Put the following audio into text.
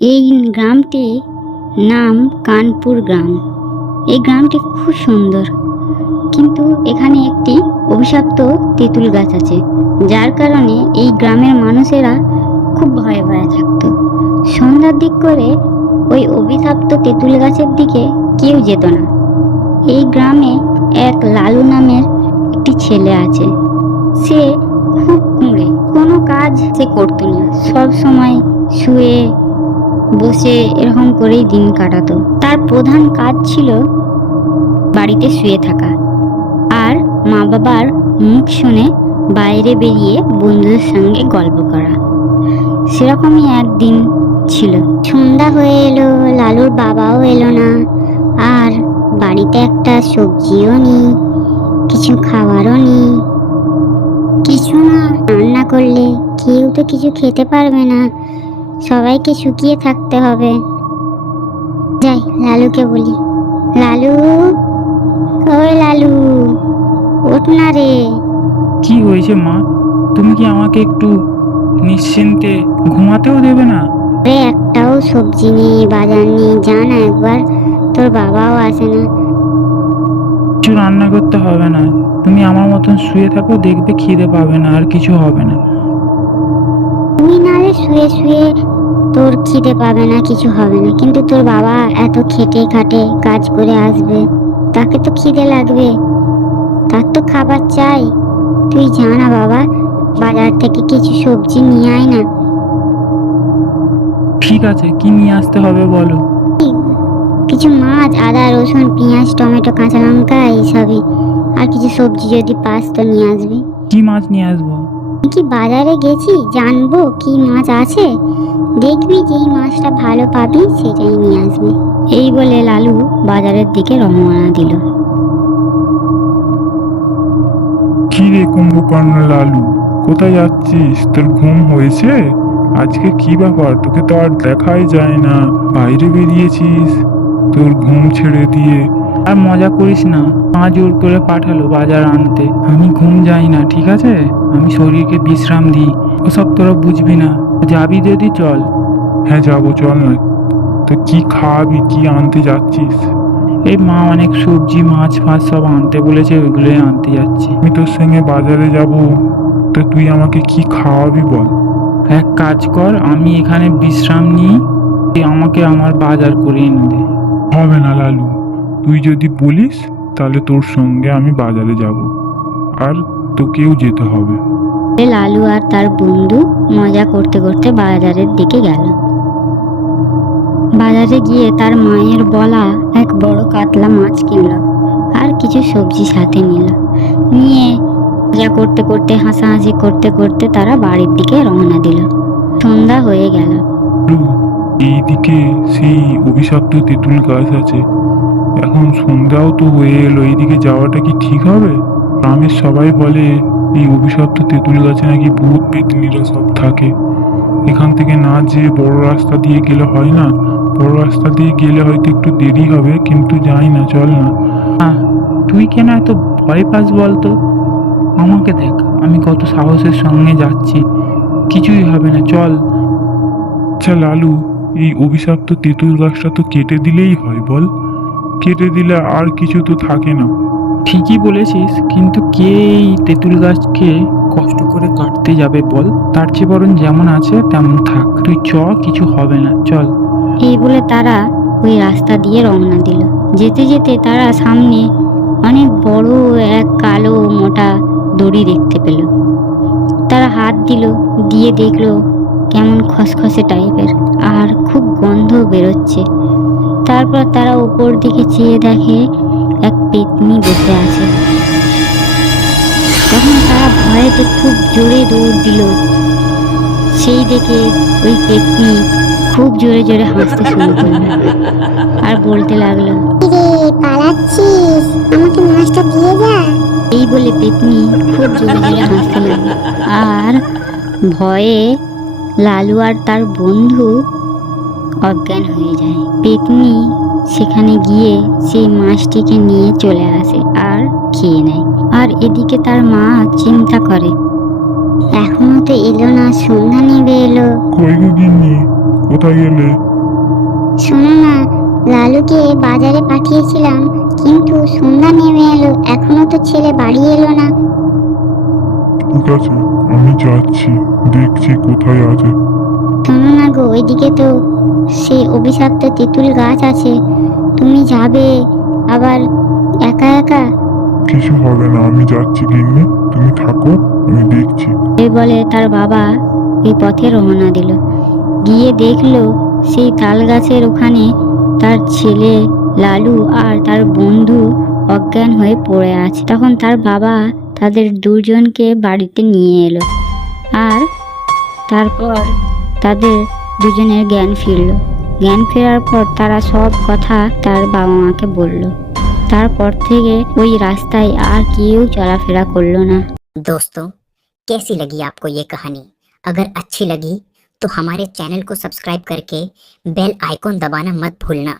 এই গ্রামটি নাম কানপুর গ্রাম। এই গ্রামটি খুব সুন্দর, কিন্তু এখানে একটি অভিশপ্ত তেঁতুল গাছ আছে, যার কারণে এই গ্রামের মানুষেরা খুব ভয়ে ভয়ে থাকতো। সন্ধ্যার দিক করে ওই অভিশপ্ত তেঁতুল গাছের দিকে কেউ যেত না। এই গ্রামে এক লালু নামের একটি ছেলে আছে। সে খুব কুঁড়ে, কোনো কাজ সে করতো না, সব সময় শুয়ে বসে এরকম করেই দিন কাটাতো। তার প্রধান কাজ ছিল বাড়িতে শুয়ে থাকা আর মা বাবার মুখ শুনে বাইরে বেরিয়ে বন্ধুদের সঙ্গে গল্প করা। সেরকমই একদিন ছিল। সন্ধ্যা হয়ে এলো, লালুর বাবাও এলো না, আর বাড়িতে একটা সবজিও নেই, কিছু খাবারও নেই। কিছু না রান্না করলে কেউ তো কিছু খেতে পারবে না, সবাইকে শুকিয়ে থাকতে হবে। যাই, লালুকে বলি, লালু, ওই লালু, ওঠ না রে। কি হয়েছে মা? তুমি কি আমাকে একটু নিশ্চিন্তে ঘুমাতেও দেবে না? রে, একটাও সবজি নেই, বাজার নেই, যা না একবার, তোর বাবাও আসে না। কিছু রান্না করতে হবে না, তুমি আমার মতন শুয়ে থাকো, দেখবে খিদে পাবে না, আর কিছু হবে না। তুই নালে শুয়ে শুয়ে তোর খিদে পাবে না, কিছু হবে না, কিন্তু তোর বাবা এত খেটে খাটে কাজ করে আসবে, তাকে তো খিদে লাগবে, তার তো খাবার চাই। তুই যা না বাবা, বাজার থেকে কিছু সবজি নিয়ে আয় না। ঠিক আছে, কি নিয়ে আসতে হবে বলো? কিছু মাছ, আদা, রসুন, পেঁয়াজ, টমেটো, কাঁচা লঙ্কা, এইসবই। আর কিছু সবজি যদি পাস তো নিয়ে আসবি। কি মাছ নিয়ে আসবো? তুই কি বাজারে গেছি, জানবো কি মাছ আছে? দেখবি যেই মাছটা ভালো পাবি সেটাই নিয়ে আসবি। এই বলে লালু বাজারের দিকে রওনা দিল। কি রে কুম্ভকর্ণ লালু, কোথায় যাচ্ছিস? তোর ঘুম হয়েছে? আজকে কি ব্যাপার, তোকে তো আর দেখাই যায় না, বাইরে বেরিয়েছিস তোর ঘুম ছেড়ে দিয়ে। আর মজা করিস না, মা জোর করে পাঠালো বাজার আনতে। আমি ঘুম যাই না, ঠিক আছে? আমি শরীরকে বিশ্রাম দিই। ওসব তোরা বুঝবি না, যাবি যদি চল। হ্যাঁ যাবো, চল না। তো কি খাওয়াবি, কি আনতে যাচ্ছিস? এই মা অনেক সবজি, মাছ ফাছ সব আনতে বলেছে, ওইগুলোই আনতে যাচ্ছি। আমি তোর সঙ্গে বাজারে যাব, তো তুই আমাকে কি খাওয়াবি বল? এক কাজ কর, আমি এখানে বিশ্রাম নিই, তুই আমাকে আমার বাজার করে এনে দে। হবে না লালু, তুই যদি বলিস তাহলে তোর সঙ্গে আমি বাজারে যাব, আর তোকেও যেতে হবে। লালু আর তার বন্ধু মজা করতে করতে বাজারের দিকে গেল। বাজারে গিয়ে তার মায়ের বলা এক বড় কাতলা মাছ কিনল আর কিছু সবজি সাথে নিয়ে মজা করতে করতে, হাসাহাসি করতে করতে তারা বাড়ির দিকে রওনা দিল। সন্ধ্যা হয়ে গেল। লালু, এইদিকে সেই অভিশপ্ত তেঁতুল গাছ আছে, এখন সন্ধ্যাও তো হয়ে এলো, এইদিকে যাওয়াটা কি ঠিক হবে? গ্রামের সবাই বলে এই অভিশপ্ত তেঁতুল গাছে নাকি ভূত পেতনিরা সব থাকে। এখান থেকে না যেয়ে বড় রাস্তা দিয়ে গেলে হয় না? বড় রাস্তা দিয়ে গেলে হয়তো একটু দেরি হবে, কিন্তু যাই না, চল না। তুই কেন এত ভয় পাস বলতো? আমাকে দেখ, আমি কত সাহসের সঙ্গে যাচ্ছি, কিছুই হবে না, চল। আচ্ছা লালু, এই অভিশপ্ত তেঁতুল গাছটা তো কেটে দিলেই হয় বল? কেটে দিলে আর কিছু তো থাকে না। ঠিকই বলেছিস, কিন্তু কে এই তেঁতুল গাছকে কষ্ট করে কাটতে যাবে বল? তার চেয়ে বরং যেমন আছে তেমন থাক। তুই চ, কিছু হবে না, চল। এই বলে তারা ওই রাস্তা দিয়ে রওনা দিল। যেতে যেতে তারা সামনে অনেক বড় এক কালো মোটা দড়ি দেখতে পেল। তারা হাত দিল, দিয়ে দেখলো কেমন খসখসে টাইপের, আর খুব গন্ধ বেরোচ্ছে। তারপর তারা উপর দিকে চেয়ে দেখে এক পেতনি বসে আছে। তখন তারা ভয়েতে খুব জোরে দৌড় দিল। সেই দেখে ওই পেতনি খুব জোরে জোরে হাসতে শুরু করলো আর বলতে লাগলো, রে পালাচ্ছিস, আমাকে মাছটা দিয়ে যা। এই বলে পেতনি খুব জোরে জোরে হাসতে লাগলো, আর ভয়ে লালু আর তার বন্ধু অজ্ঞান হয়ে যায়। পেতনি সেখানে গিয়ে সেই মাছটিকে নিয়ে চলে আসে আর খেয়ে নেয়। আর এদিকে তার মা চিন্তা করে, এখনো তো এলো না, সন্ধ্যা নেবে এলো। কই গো গিন্নি, কোথায় গেলে? শোনো না, লালুকে বাজারে পাঠিয়েছিলাম, কিন্তু সন্ধ্যা নেমে এলো, এখনো তো ছেলে বাড়ি এলো না। ঠিক আছে, আমি যাচ্ছি, দেখছি কোথায় আছে। শোনো না গো, ওইদিকে তো সেই অভিশপ্ত তেঁতুল গাছ আছে, তুমি যাবে আবার একা একা? কিছু হবে না, আমি যাচ্ছি গিন্নি, তুমি থাকো, আমি দেখছি। এই বলে তার বাবা ওই পথে রওনা দিল। গিয়ে দেখলো সেই তাল গাছের ওখানে তার ছেলে লালু আর তার বন্ধু অজ্ঞান হয়ে পড়ে আছে। তখন তার বাবা তাদের দুজনকে বাড়িতে নিয়ে এলো, আর তারপর তাদের দুজনের জ্ঞান ফিরল। জ্ঞান ফেরার পর তারা সব কথা তার বাবা মাকে বলল। তারপর থেকে ওই রাস্তায় আর কেউ চলাফেরা করলো না। दोस्तों, कैसी लगी आपको ये कहानी? अगर अच्छी लगी तो हमारे चैनल को सब्सक्राइब करके बेल आइकॉन दबाना मत भूलना।